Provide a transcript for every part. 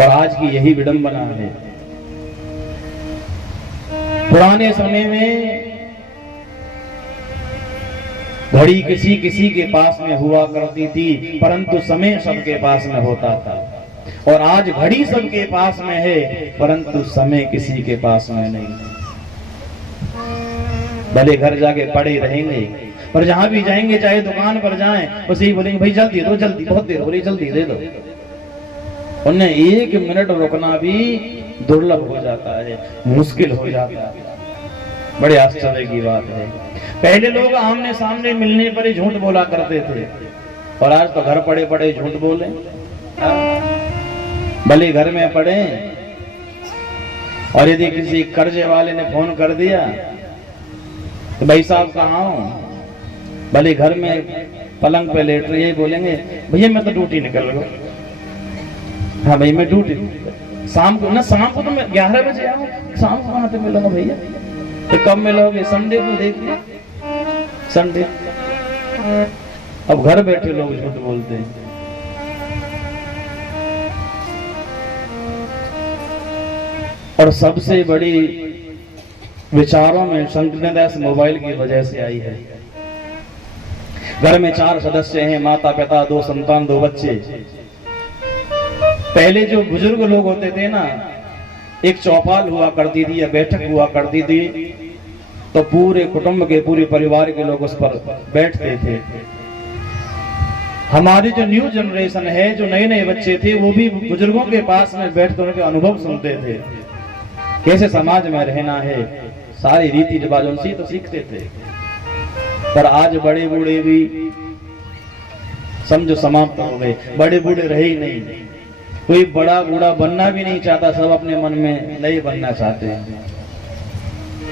और आज की यही विडंबना है। पुराने समय में घड़ी किसी किसी के पास में हुआ करती थी, परंतु समय सबके पास में होता था। और आज घड़ी सबके पास में है, परंतु समय किसी के पास में नहीं। भले घर जाके पड़े रहेंगे, पर जहां भी जाएंगे, चाहे दुकान पर जाएं, बस यही बोलेंगे भाई जल्दी दो, जल्दी, बहुत देर हो रही, जल्दी दे दो। उन्हें एक मिनट रुकना भी दुर्लभ हो जाता है, मुश्किल हो जाता है। बड़े आश्चर्य की बात है। पहले लोग आमने सामने मिलने पर ही झूठ बोला करते थे, और आज तो घर पड़े पड़े झूठ बोले। भले घर में पड़े, और यदि किसी कर्जे वाले ने फोन कर दिया तो भाई साहब कहाँ हो, भले घर में पलंग पे लेट रही है, बोलेंगे भैया मैं तो ड्यूटी निकल रहा हूँ। हाँ भाई मैं ड्यूटी, शाम को ना, शाम को तो मैं 11 बजे आऊँ, शाम को कहाँ पे मिलूंगा भैया? तो कब मिलोगे? संडे को देखिए, संडे। अब घर बैठे लोग झूठ बोलते हैं। और सबसे बड़ी विचारों में संकीर्णता इस मोबाइल की वजह से आई है। घर में 4 सदस्य हैं, माता पिता, 2 संतान, 2 बच्चे। पहले जो बुजुर्ग लोग होते थे ना, एक चौपाल हुआ करती थी या बैठक हुआ करती थी, तो पूरे कुटुंब के, पूरे परिवार के लोग उस पर बैठते थे। हमारी जो न्यू जनरेशन है, जो नए नए बच्चे थे, वो भी बुजुर्गों के पास में बैठकर उनके अनुभव सुनते थे, कैसे समाज में रहना है, सारी रीति रिवाज उनसे तो सीखते थे। पर आज बड़े बूढ़े भी समझो समाप्त हो गए, बड़े बूढ़े रहे ही नहीं। कोई बड़ा बूढ़ा बनना भी नहीं चाहता, सब अपने मन में नए बनना चाहते हैं।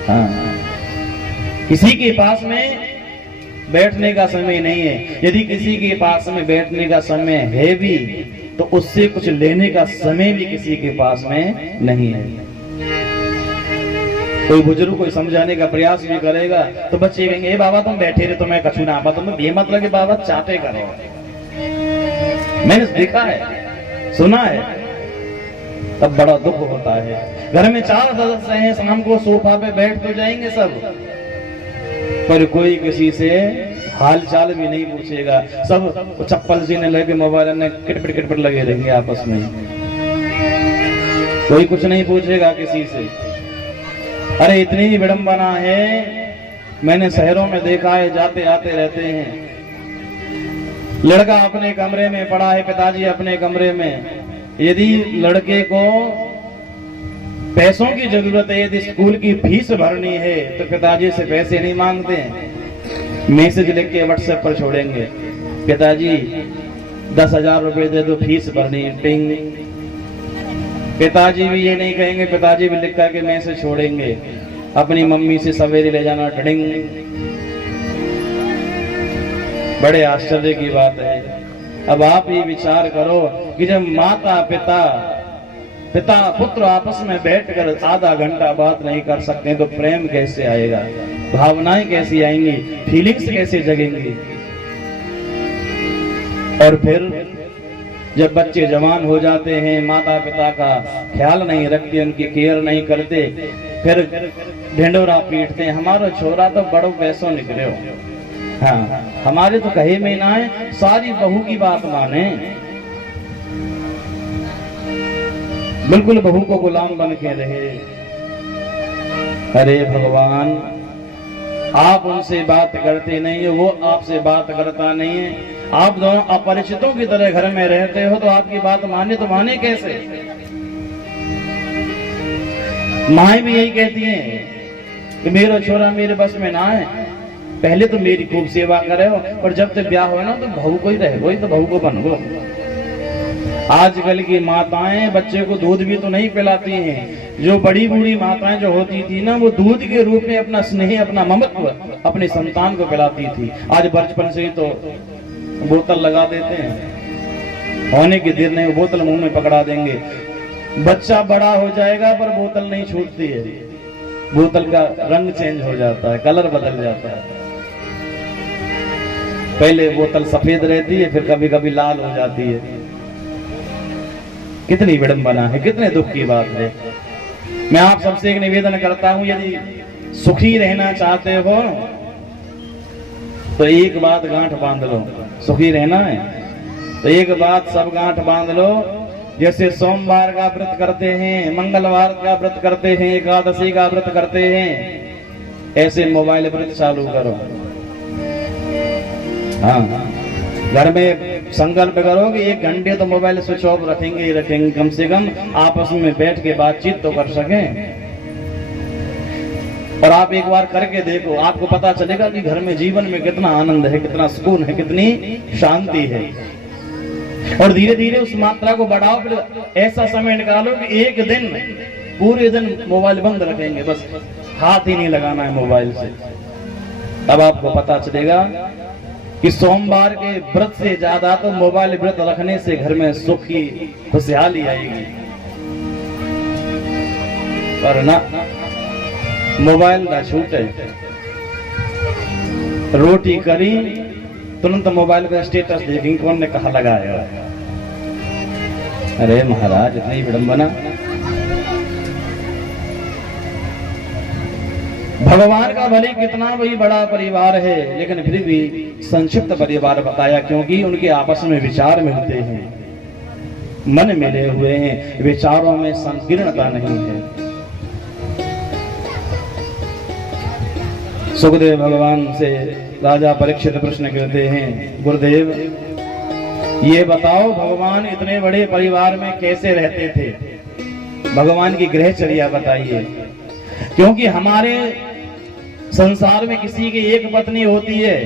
हाँ, किसी के पास में बैठने का समय नहीं है। यदि किसी के पास में बैठने का समय है भी, तो उससे कुछ लेने का समय भी किसी के पास में नहीं है। कोई बुजुर्ग को समझाने का प्रयास भी करेगा तो बच्चे कहेंगे, बाबा तुम बैठे रहे, तो मैं कछु ना आता, तुम ये मतलब कि बाबा चाहते करो। मैंने देखा है, सुना है, तब बड़ा दुख होता है। घर में 4 सदस्य हैं, शाम को सोफा पे बैठ तो जाएंगे सब, पर कोई किसी से हाल चाल भी नहीं पूछेगा। सब चप्पल सीने लगे, मोबाइल में किटपिट किटपिट लगे रहेंगे आपस में, कोई कुछ नहीं पूछेगा किसी से। अरे इतनी ही विडंबना है, मैंने शहरों में देखा है, जाते आते रहते हैं, लड़का अपने कमरे में पड़ा है, पिताजी अपने कमरे में। यदि लड़के को पैसों की जरूरत है, यदि स्कूल की फीस भरनी है, तो पिताजी से पैसे नहीं मांगते हैं, मैसेज लिख के व्हाट्सएप पर छोड़ेंगे, पिताजी 10,000 रुपए दे दो, फीस भरनी है, टिंग। पिताजी भी ये नहीं कहेंगे, पिताजी भी लिख करके मैसेज छोड़ेंगे, अपनी मम्मी से सवेरे ले जाना, टिंग। बड़े आश्चर्य की बात है। अब आप ये विचार करो कि जब माता पिता पुत्र आपस में बैठकर आधा घंटा बात नहीं कर सकते, तो प्रेम कैसे आएगा, भावनाएं कैसी आएंगी, फीलिंग्स कैसे जगेंगी। और फिर जब बच्चे जवान हो जाते हैं, माता पिता का ख्याल नहीं रखते, उनकी केयर नहीं करते, फिर ढिंडोरा पीटते हैं, हमारा छोरा तो बड़ो पैसों निकले हो। हाँ, हमारे तो कहे में ना है, सारी बहू की बात माने, बिल्कुल बहू को गुलाम बन के रहे। अरे भगवान, आप उनसे बात करते नहीं हो, वो आपसे बात करता नहीं है, आप दोनों अपरिचितों की तरह घर में रहते हो, तो आपकी बात माने तो माने कैसे? माएं भी यही कहती हैं कि मेरा छोरा मेरे बस में ना है, पहले तो मेरी खूब सेवा करे हो, पर जब तक ब्याह हो ना तो बहू को ही रहे, वही तो बहू को बनो। आजकल की माताएं बच्चे को दूध भी तो नहीं पिलाती हैं। जो बड़ी बूढ़ी माताएं जो होती थी ना, वो दूध के रूप में अपना स्नेह, अपना ममत्व अपने संतान को पिलाती थी। आज बचपन से ही तो बोतल लगा देते हैं, होने की देर नहीं बोतल मुंह में पकड़ा देंगे, बच्चा बड़ा हो जाएगा पर बोतल नहीं छूटती है, बोतल का रंग चेंज हो जाता है, कलर बदल जाता है। पहले बोतल सफेद रहती है, फिर कभी कभी लाल हो जाती है। कितनी विडंबना है, कितने दुख की बात है। मैं आप सबसे एक निवेदन करता हूं, यदि सुखी रहना चाहते हो तो एक बात गांठ बांध लो। सुखी रहना है तो एक बात सब गांठ बांध लो। जैसे सोमवार का व्रत करते हैं, मंगलवार का व्रत करते हैं, एकादशी का व्रत करते हैं, ऐसे मोबाइल व्रत चालू करो। हाँ, घर में संकल्प करो कि 1 घंटे तो मोबाइल स्विच ऑफ रखेंगे ही रखेंगे, कम से कम आपस में बैठ के बातचीत तो कर सकें। और आप एक बार करके देखो, आपको पता चलेगा कि घर में जीवन में कितना आनंद है, कितना सुकून है, कितनी शांति है। और धीरे धीरे उस मात्रा को बढ़ाओ। फिर ऐसा समय निकालो कि एक दिन पूरे दिन मोबाइल बंद रखेंगे, बस हाथ ही नहीं लगाना है मोबाइल से। तब आपको पता चलेगा कि सोमवार के व्रत से ज्यादा तो मोबाइल व्रत रखने से घर में सुख की खुशहाली आएगी। पर ना, मोबाइल ना छूटे। रोटी करी तुरंत मोबाइल का स्टेटस देखेंगे, कौन ने कहा लगाया। अरे महाराज, इतनी विडंबना। भगवान का भले कितना भी बड़ा परिवार है, लेकिन फिर भी संक्षिप्त परिवार बताया, क्योंकि उनके आपस में विचार मिलते हैं, मन मिले हुए हैं, विचारों में संकीर्णता नहीं है। सुखदेव भगवान से राजा परीक्षित प्रश्न करते हैं, गुरुदेव ये बताओ भगवान इतने बड़े परिवार में कैसे रहते थे? भगवान की गृहचर्या बताइए। क्योंकि हमारे संसार में किसी की एक पत्नी होती है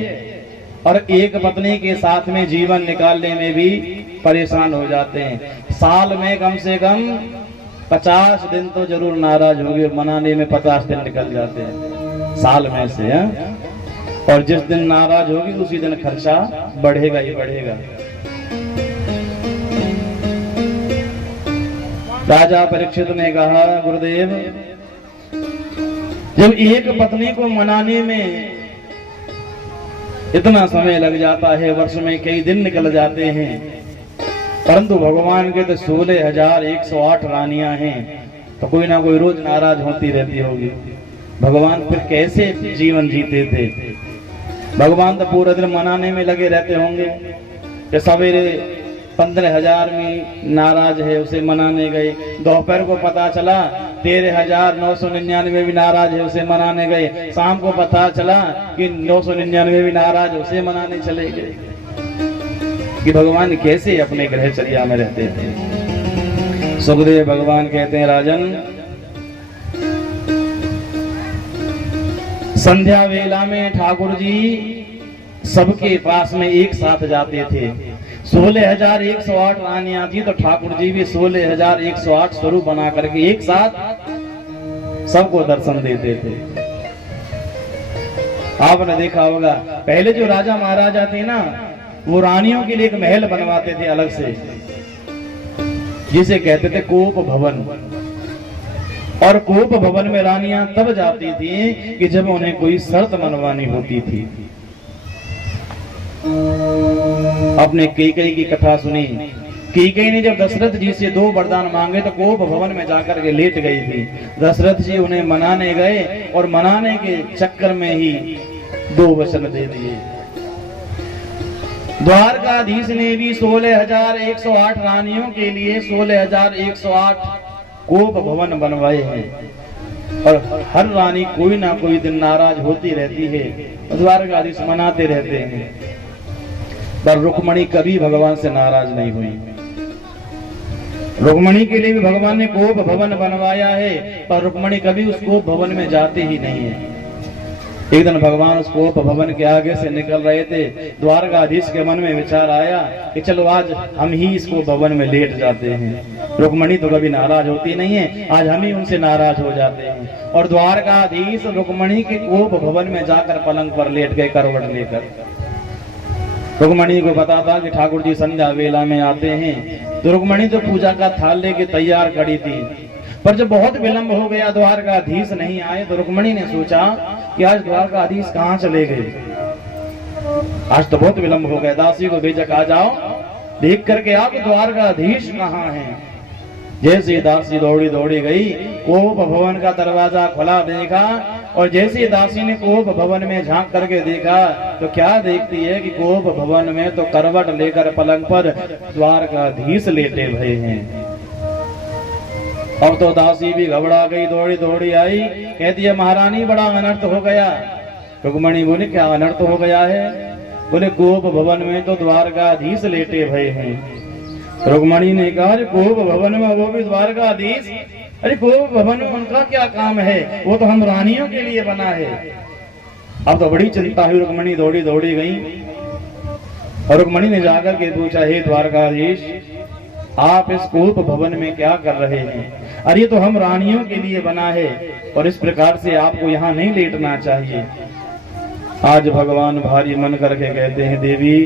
और एक पत्नी के साथ में जीवन निकालने में भी परेशान हो जाते हैं। साल में कम से कम 50 दिन तो जरूर नाराज होंगे, मनाने में 50 दिन निकल जाते हैं साल में से है? और जिस दिन नाराज होगी उसी दिन खर्चा बढ़ेगा ही बढ़ेगा। राजा परीक्षित ने कहा, गुरुदेव जब एक पत्नी को मनाने में इतना समय लग जाता है, वर्ष में कई दिन निकल जाते हैं, परंतु भगवान के तो 16,108 रानियां हैं, तो कोई ना कोई रोज नाराज होती रहती होगी। भगवान फिर कैसे जीवन जीते थे? भगवान तो पूरे दिन मनाने में लगे रहते होंगे कि सवेरे 15,000 में नाराज है, उसे मनाने गए। दोपहर को पता चला 13,999 भी नाराज है, उसे मनाने गए। शाम को पता चला कि 999 भी नाराज है, उसे मनाने चले गए। कि भगवान कैसे अपने गृहचर्या में रहते थे। सुखदेव भगवान कहते हैं, राजन संध्या वेला में ठाकुर जी सबके पास में एक साथ जाते थे। 16,108 रानियां थी, तो ठाकुर जी भी 16,108 स्वरूप बना करके एक साथ सबको दर्शन देते थे। आपने देखा होगा पहले जो राजा महाराजा थे ना, वो रानियों के लिए एक महल बनवाते थे अलग से, जिसे कहते थे कोप भवन। और कोप भवन में रानियां तब जाती थी कि जब उन्हें कोई शर्त मनवानी होती थी। अपने कैकेयी की कथा सुनी। कैकेयी ने जब दशरथ जी से 2 वरदान मांगे तो कोप भवन में जाकर के लेट गई थी। दशरथ जी उन्हें मनाने गए और मनाने के चक्कर में ही 2 वचन दे दिए। द्वारकाधीश ने भी 16,108 रानियों के लिए 16,108 कोप भवन बनवाए हैं, और हर रानी कोई ना कोई दिन नाराज होती रहती है, द्वारकाधीश मनाते रहते हैं। पर रुक्मणी कभी भगवान से नाराज नहीं हुई। रुक्मणी के लिए भी भगवान ने कोप भवन बनवाया है, पर रुक्मणी कभी उस कोप भवन में जाती ही नहीं है। एक दिन भगवान उस कोप भवन के आगे से निकल रहे थे। द्वारकाधीश के मन में विचार आया कि चलो आज हम ही इस कोप भवन में लेट जाते हैं। रुक्मणी तो कभी नाराज होती नहीं है, आज हम ही उनसे नाराज हो जाते हैं। और द्वारकाधीश रुक्मणी के कोप भवन में जाकर पलंग पर लेट गए करवट लेकर। रुक्मणी को पता था कि ठाकुर जी संध्या वेला में आते हैं, तो रुक्मणी तो पूजा का थाल लेके तैयार खड़ी थी। पर जब बहुत विलंब हो गया, द्वारकाधीश नहीं आए, तो रुक्मणी ने सोचा कि आज द्वारकाधीश कहाँ चले गए। आज तो बहुत विलंब हो गया, दासी को भेजा, आ जाओ देख करके आओ कि द्वारकाधीश कहाँ हैं। जैसे दासी दौड़ी दौड़ी गई, कोप भवन का दरवाजा खुला देखा, और जैसे दासी ने कोप भवन में झांक करके देखा तो क्या देखती है कि कोप भवन में तो करवट लेकर पलंग पर द्वारकाधीश लेटे भये हैं। अब तो दासी भी घबरा गई, दौड़ी दौड़ी आई, कहती है महारानी बड़ा अनर्थ हो गया। रुक्मणी बोले क्या अनर्थ हो गया है? बोले कोप भवन में तो द्वारकाधीश लेटे भये हैं। रुक्मणी ने कहा कोप भवन में वो भी द्वारकाधीश? अरे कोप भवन में उनका क्या काम है, वो तो हम रानियों के लिए बना है। अब तो बड़ी चिंता हुई, रुक्मणी दौड़ी दौड़ी गई और रुक्मणी ने जाकर के पूछा, हे द्वारकाधीश आप इस कोप भवन में क्या कर रहे हैं? अरे तो हम रानियों के लिए बना है और इस प्रकार से आपको यहाँ नहीं लेटना चाहिए। आज भगवान भारी मन करके कहते हैं, देवी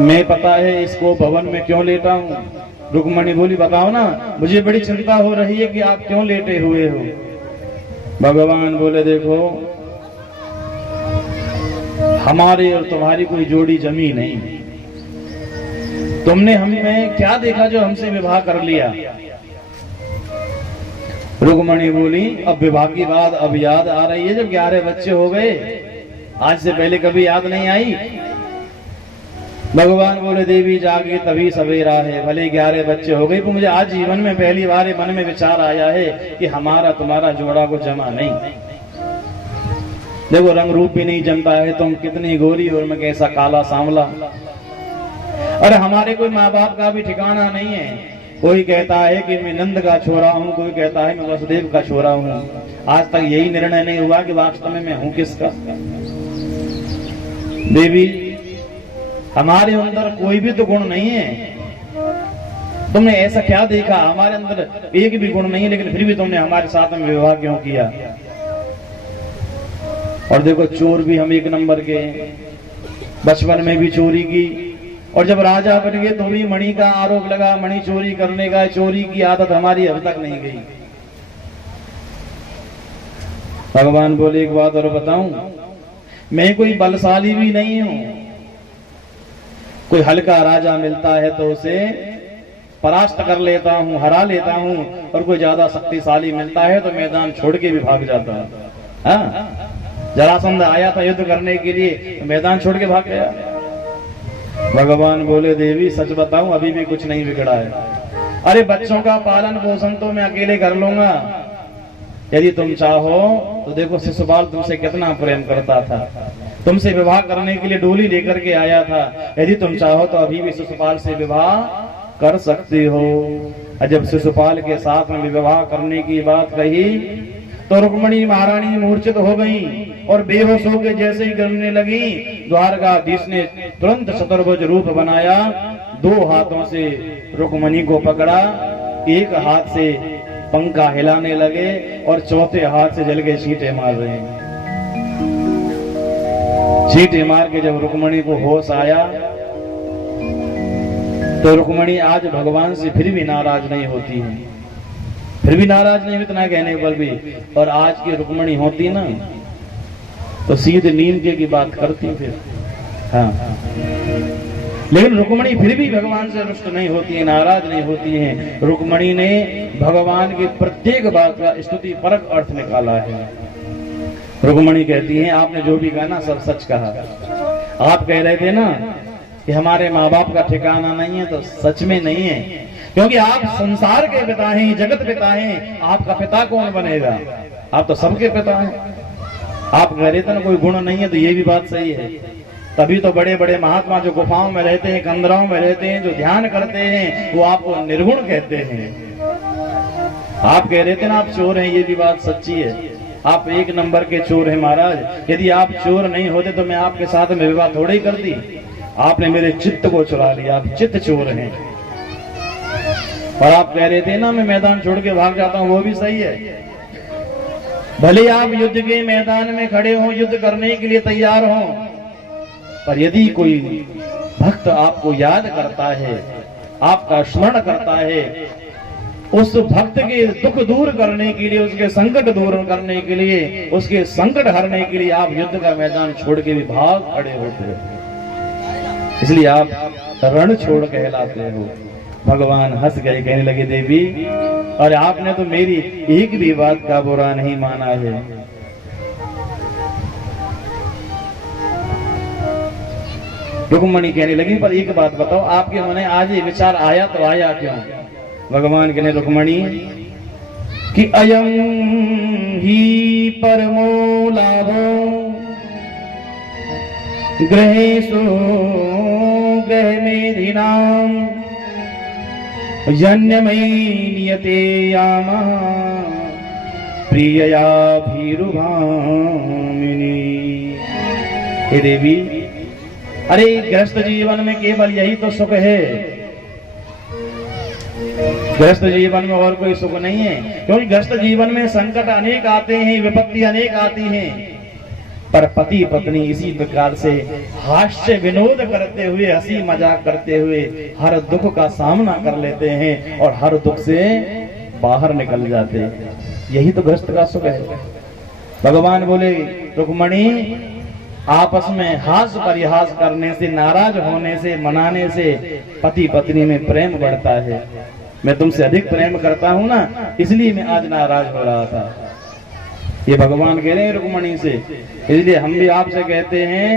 मैं पता है इसको भवन में क्यों लेटा हूँ। रुक्मणी बोली बताओ ना, मुझे बड़ी चिंता हो रही है कि आप क्यों लेटे हुए हो। भगवान बोले देखो हमारी और तुम्हारी कोई जोड़ी जमी नहीं, तुमने हमें क्या देखा जो हमसे विवाह कर लिया। रुक्मणी बोली अब विवाह की बात अब याद आ रही है, जब 11 बच्चे हो गए, आज से पहले कभी याद नहीं आई। भगवान बोले देवी जागे तभी सवेरा है, भले 11 बच्चे हो गए, पर मुझे आज जीवन में पहली बार मन में विचार आया है कि हमारा तुम्हारा जोड़ा को जमा नहीं। देखो रंग रूप भी नहीं जमता है, तुम कितनी गोरी और मैं कैसा काला सांवला। और हमारे कोई माँ बाप का भी ठिकाना नहीं है, कोई कहता है कि मैं नंद का छोरा हूँ, कोई कहता है मैं वसुदेव का छोरा हूँ। आज तक यही निर्णय नहीं हुआ कि वास्तव में मैं हूँ किसका। देवी हमारे अंदर कोई भी तो गुण नहीं है, तुमने ऐसा क्या देखा? हमारे अंदर एक भी गुण नहीं है, लेकिन फिर भी तुमने हमारे साथ में विवाह क्यों किया? और देखो चोर भी हम एक नंबर के, बचपन में भी चोरी की, और जब राजा बन गए तो भी मणि का आरोप लगा, मणि चोरी करने का। चोरी की आदत हमारी अब तक नहीं गई। भगवान बोले एक बात और बताऊं, मैं कोई बलशाली भी नहीं हूं। कोई हल्का राजा मिलता है तो उसे परास्त कर लेता हूँ, हरा लेता हूँ, और कोई ज्यादा शक्तिशाली मिलता है तो मैदान छोड़ के भी भाग जाता है। हाँ? जरासंध आया था युद्ध करने के लिए, तो मैदान छोड़ के भाग गया। भगवान बोले देवी सच बताऊं अभी भी कुछ नहीं बिगड़ा है। अरे बच्चों का पालन पोषण तो मैं अकेले कर लूंगा, यदि तुम चाहो तो देखो शिशुपाल तुमसे कितना प्रेम करता था, तुमसे विवाह करने के लिए डोली लेकर के आया था। यदि तुम चाहो तो अभी भी शिशुपाल से विवाह कर सकती हो। जब शिशुपाल के साथ में विवाह करने की बात कही तो रुक्मणी महारानी मूर्छित हो गई और बेहोश होकर जैसे ही गिरने लगी, द्वारकाधीश ने तुरंत चतुर्भुज रूप बनाया, 2 हाथों से रुक्मणी को पकड़ा, एक हाथ से पंखा हिलाने लगे और चौथे हाथ से जल के छींटे मार रहे हैं। छींटे मार के जब रुक्मणी को होश आया तो रुक्मणी आज भगवान से फिर भी नाराज नहीं होती है, फिर भी नाराज नहीं, इतना कहने पर भी। और आज की रुक्मणी होती ना तो सीधे नीम की बात करती फिर। हाँ, लेकिन रुक्मणी फिर भी भगवान से रुष्ट नहीं होती है, नाराज नहीं होती है। रुक्मणी ने भगवान की प्रत्येक बात का स्तुति परक अर्थ निकाला है। रुक्मणी कहती है आपने जो भी कहा ना सब सच कहा। आप कह रहे थे ना कि हमारे माँ बाप का ठिकाना नहीं है, तो सच में नहीं है, क्योंकि आप संसार के पिता हैं, जगत पिता हैं। आपका पिता कौन बनेगा? आप तो सबके पिता हैं। आप कह रहे थे ना कोई गुण नहीं है, तो ये भी बात सही है। तभी तो बड़े बड़े महात्मा जो गुफाओं में रहते हैं, कंदराओं में रहते हैं, जो ध्यान करते हैं, वो आपको निर्गुण कहते हैं। आप कह रहे थे ना आप चोर हैं, ये भी बात सच्ची है। आप 1 नंबर के चोर हैं महाराज। यदि आप चोर नहीं होते तो मैं आपके साथ में विवाह थोड़ी ही करती। आपने मेरे चित्त को चुरा लिया, आप चित्त चोर हैं। और आप कह रहे थे ना मैं मैदान छोड़ के भाग जाता हूँ, वो भी सही है। भले आप युद्ध के मैदान में खड़े हो, युद्ध करने के लिए तैयार हो, पर यदि कोई भक्त आपको याद करता है, आपका स्मरण करता है, उस भक्त के दुख दूर करने के लिए, उसके संकट दूर करने के लिए, उसके संकट हरने के लिए आप युद्ध का मैदान छोड़ के भी भाग खड़े होते हैं। इसलिए आप रण छोड़ कहलाते हो। भगवान हंस गए, कहने लगे देवी और आपने तो मेरी एक भी बात का बुरा नहीं माना है। रुक्मणी कहने लगी पर एक बात बताओ, आपके मन में आज ये विचार आया तो आया क्यों? भगवान कहने रुक्मणी कि अयम ही परमो लाभो ग्रहेषु ग्रह मेधिनाम जन्यमयी नियते यामा प्रियया भीरुभामिनी। हे देवी, अरे गृहस्थ जीवन में केवल यही तो सुख है। गृहस्थ जीवन में और कोई सुख नहीं है, क्योंकि गृहस्थ जीवन में संकट अनेक आते हैं, विपत्ति अनेक आती हैं, पर पति पत्नी इसी प्रकार से हास्य विनोद करते हुए, हंसी मजाक करते हुए हर दुख का सामना कर लेते हैं और हर दुख से बाहर निकल जाते हैं। यही तो गृहस्थ का सुख है। भगवान बोले रुक्मणी, आपस में हास परिहास करने से, नाराज होने से, मनाने से पति पत्नी में प्रेम बढ़ता है। मैं तुमसे अधिक प्रेम करता हूं ना, इसलिए मैं आज नाराज हो रहा था। ये भगवान कह रहे हैं रुक्मणी से। इसलिए हम भी आपसे कहते हैं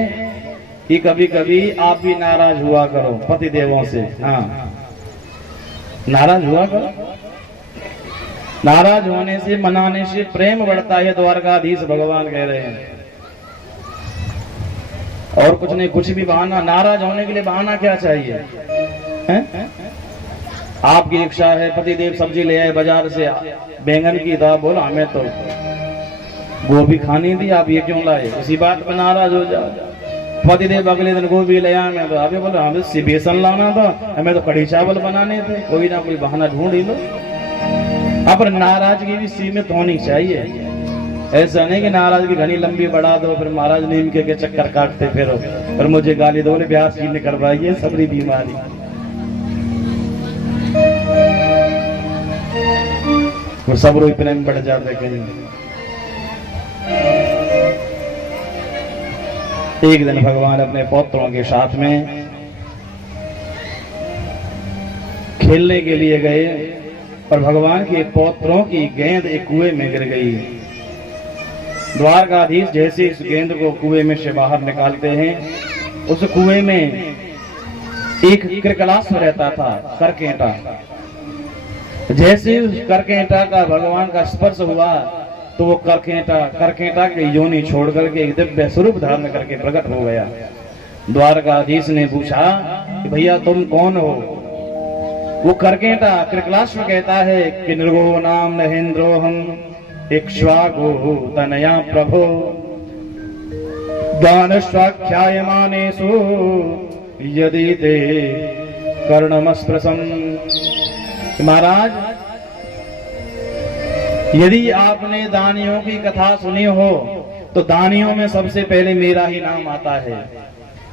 कि कभी कभी आप भी नाराज हुआ करो पति देवों से। हाँ, नाराज हुआ करो। नाराज होने से, मनाने से प्रेम बढ़ता है, द्वारकाधीश भगवान कह रहे हैं। और कुछ नहीं, कुछ भी बहाना, नाराज होने के लिए बहाना क्या चाहिए है? आपकी इच्छा है, पतिदेव सब्जी ले आए बाजार से, बैंगन की था, बोला हमें तो गोभी खानी थी, आप ये क्यों लाए? इसी बात पर नाराज हो जाओ। पतिदेव अगले दिन गोभी ले आए, मैं तो अभी बोला हमें बेसन लाना था, हमें तो कढ़ी चावल बनाने थे। कोई ना कोई बहाना ढूंढ ही लो। अब नाराजगी भी सीमित होनी चाहिए। ऐसा नहीं कि नाराजगी घनी लंबी बढ़ा दो, फिर महाराज नीम के चक्कर काटते फिरो, फिर मुझे गाली दो, ब्यास की ने करवाइए, सबरी बीमारी। वो सब रोई प्रेम बढ़ जाते कहीं। एक दिन भगवान अपने पौत्रों के साथ में खेलने के लिए गए और भगवान के पौत्रों की गेंद एक कुएं में गिर गई। द्वारकाधीश जैसे इस गेंद को कुएं में से बाहर निकालते हैं, उस कुएं में एक कृकलास्व रहता था, करकेंटा। जैसे उस करकेंटा का भगवान का स्पर्श हुआ तो वो करकेंटा के योनि छोड़ करके एक दिव्य स्वरूप धारण करके प्रकट हो गया। द्वारकाधीश ने पूछा कि भैया तुम कौन हो? वो करकेंटा कृकलास्व कहता है कि नृगो नाम महेंद्रोहम इक्ष्वाकु तनया प्रभो दानश्वाख्यायमानेषु यदि ते कर्णमस्पृशम। महाराज, यदि आपने दानियों की कथा सुनी हो तो दानियों में सबसे पहले मेरा ही नाम आता है।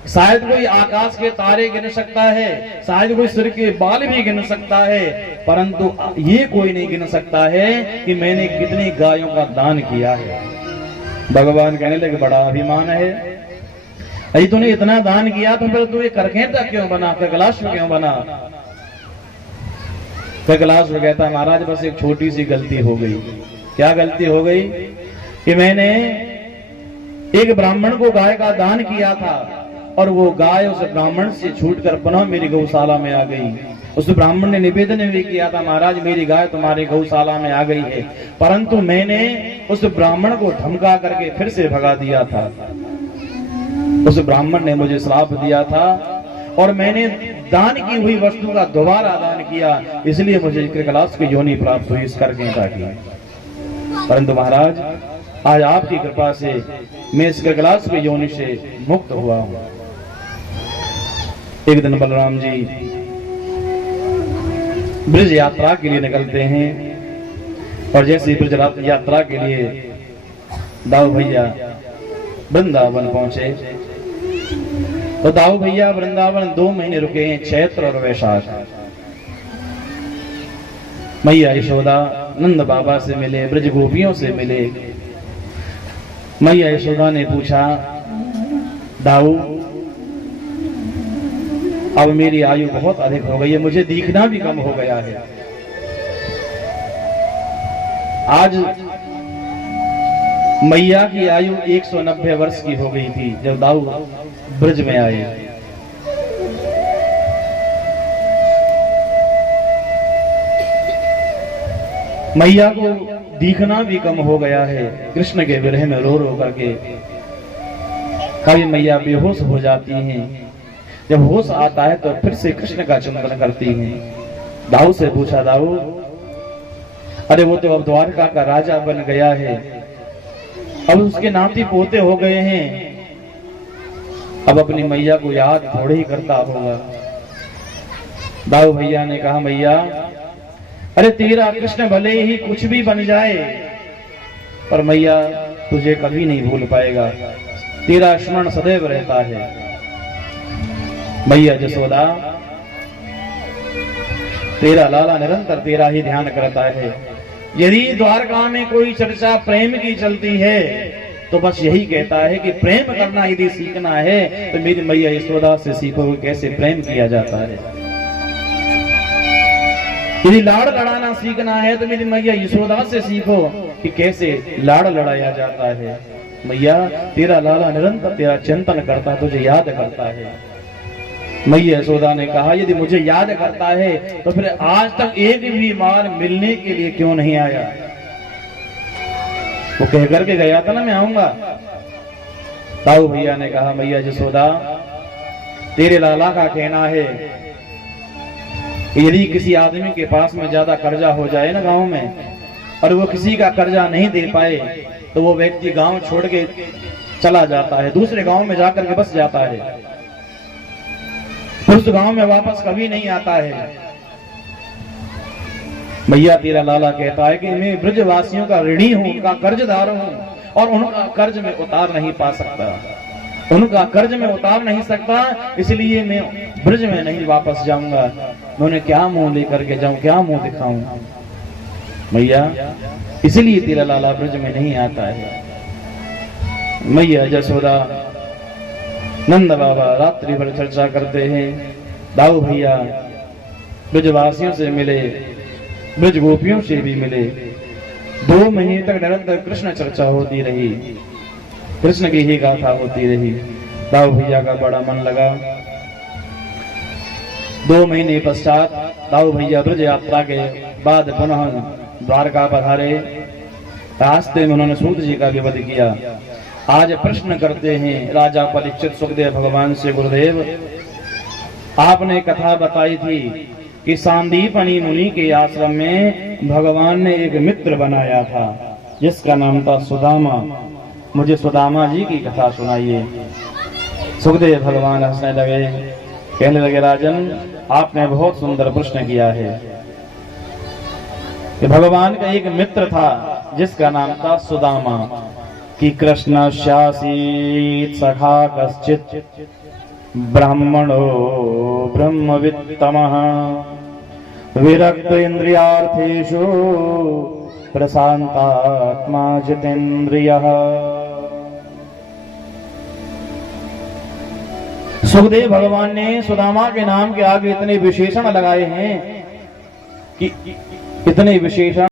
शायद कोई आकाश के तारे गिन सकता है, शायद कोई सिर के बाल भी गिन सकता है, परंतु ये कोई नहीं गिन सकता है कि मैंने कितनी गायों का दान किया है। भगवान कहने लगे बड़ा अभिमान है, अरे तूने इतना दान किया तो फिर तू ये करकेंटा क्यों बना, कृकलास्व क्यों बना? कृकलास्व कहता महाराज बस एक छोटी सी गलती हो गई। क्या गलती हो गई? कि मैंने एक ब्राह्मण को गाय का दान किया था और वो गाय उस ब्राह्मण से छूटकर पुनः मेरी गौशाला में आ गई। उस ब्राह्मण ने निवेदन भी किया था महाराज मेरी गाय तुम्हारी गौशाला में आ गई है, परंतु मैंने उस ब्राह्मण को धमका करके फिर से भगा दिया था। उस ब्राह्मण ने मुझे श्राप दिया था और मैंने दान की हुई वस्तु का दोबारा दान किया, इसलिए मुझे कृकलास्व की योनि प्राप्त हुई इस करकेंटा की। परंतु महाराज आज आपकी कृपा से मैं इस कृकलास्व की योनि से मुक्त हुआ हूं। एक दिन बलराम जी ब्रज यात्रा के लिए निकलते हैं और जैसे ब्रज यात्रा के लिए दाऊ भैया वृंदावन पहुंचे तो दाऊ भैया वृंदावन 2 महीने रुके हैं, चैत्र और वैशाख। मैया यशोदा नंद बाबा से मिले, ब्रज गोपियों से मिले। मैया यशोदा ने पूछा दाऊ अब मेरी आयु बहुत अधिक हो गई है, मुझे दिखना भी कम हो गया है। आज मैया की आयु 190 वर्ष की हो गई थी जब दाऊ ब्रज में आए। मैया को दिखना भी कम हो गया है। कृष्ण के विरह में रो रो करके कभी मैया बेहोश हो जाती हैं। जब होश आता है तो फिर से कृष्ण का चिंतन करती हैं। दाऊ से पूछा, दाऊ अरे वो तो अब द्वारका का राजा बन गया है, अब उसके नाती पोते हो गए हैं, अब अपनी मैया को याद थोड़े ही करता होगा। दाऊ भैया ने कहा, मैया अरे तेरा कृष्ण भले ही कुछ भी बन जाए पर मैया तुझे कभी नहीं भूल पाएगा, तेरा स्मरण सदैव रहता है। मैया जसोदा तेरा लाला निरंतर तेरा ही ध्यान करता है। यदि द्वारका में कोई चर्चा प्रेम की चलती है तो बस यही कहता है कि प्रेम करना यदि सीखना है तो मेरी मैया यशोदा से सीखो कैसे प्रेम किया जाता है। यदि लाड़ लड़ाना सीखना है तो मेरी मैया यशोदा से सीखो कि कैसे लाड़ लड़ाया जाता है। मैया तेरा लाला निरंतर तेरा चिंतन करता है, तुझे याद करता है। मैया यशोदा ने कहा, यदि मुझे याद करता है तो फिर आज तक एक भी बार मिलने के लिए क्यों नहीं आया? वो कह करके गया था ना मैं आऊंगा। ताऊ भैया ने कहा, मैया यशोदा तेरे लाला का कहना है यदि किसी आदमी के पास में ज्यादा कर्जा हो जाए ना गांव में और वो किसी का कर्जा नहीं दे पाए तो वो व्यक्ति गांव छोड़ के चला जाता है, दूसरे गांव में जाकर के बस जाता है, उस गांव में वापस कभी नहीं आता है। भैया तेरा लाला कहता है कि मैं ब्रजवासियों का ऋणी हूं, उनका कर्जदार हूं और उनका कर्ज में उतार नहीं पा सकता, उनका कर्ज में उतार नहीं सकता, इसलिए मैं ब्रज में नहीं वापस जाऊंगा। मैं उन्हें क्या मुंह लेकर के जाऊं, क्या मुंह दिखाऊं? भैया इसलिए तेरा लाला ब्रज में नहीं आता है। मैया यशोदा नंद बाबा रात्रि भर चर्चा करते हैं। दाऊ भैया ब्रजवासियों से मिले, ब्रज गोपियों से भी मिले। 2 महीने तक निरंतर कृष्ण चर्चा होती रही, कृष्ण की ही गाथा होती रही। दाऊ भैया का बड़ा मन लगा। 2 महीने पश्चात दाऊ भैया ब्रज यात्रा के बाद पुनः द्वारका पधारे। रास्ते में उन्होंने सूत जी का भी वध किया। आज प्रश्न करते हैं राजा परीक्षित सुखदेव भगवान से, गुरुदेव आपने कथा बताई थी कि सांदीपनी मुनि के आश्रम में भगवान ने एक मित्र बनाया था जिसका नाम था सुदामा। मुझे सुदामा जी की कथा सुनाइए। सुखदेव भगवान हंसने लगे, कहने लगे, राजन आपने बहुत सुंदर प्रश्न किया है कि भगवान का एक मित्र था जिसका नाम था सुदामा कि कृष्ण शासीत सखा कश्चित ब्राह्मणो ब्रह्मवित्तमः विरक्त इंद्रियार्थेषु प्रशांतात्मा जितेन्द्रियः। सुखदेव भगवान ने सुदामा के नाम के आगे इतने विशेषण लगाए हैं कि इतने विशेषण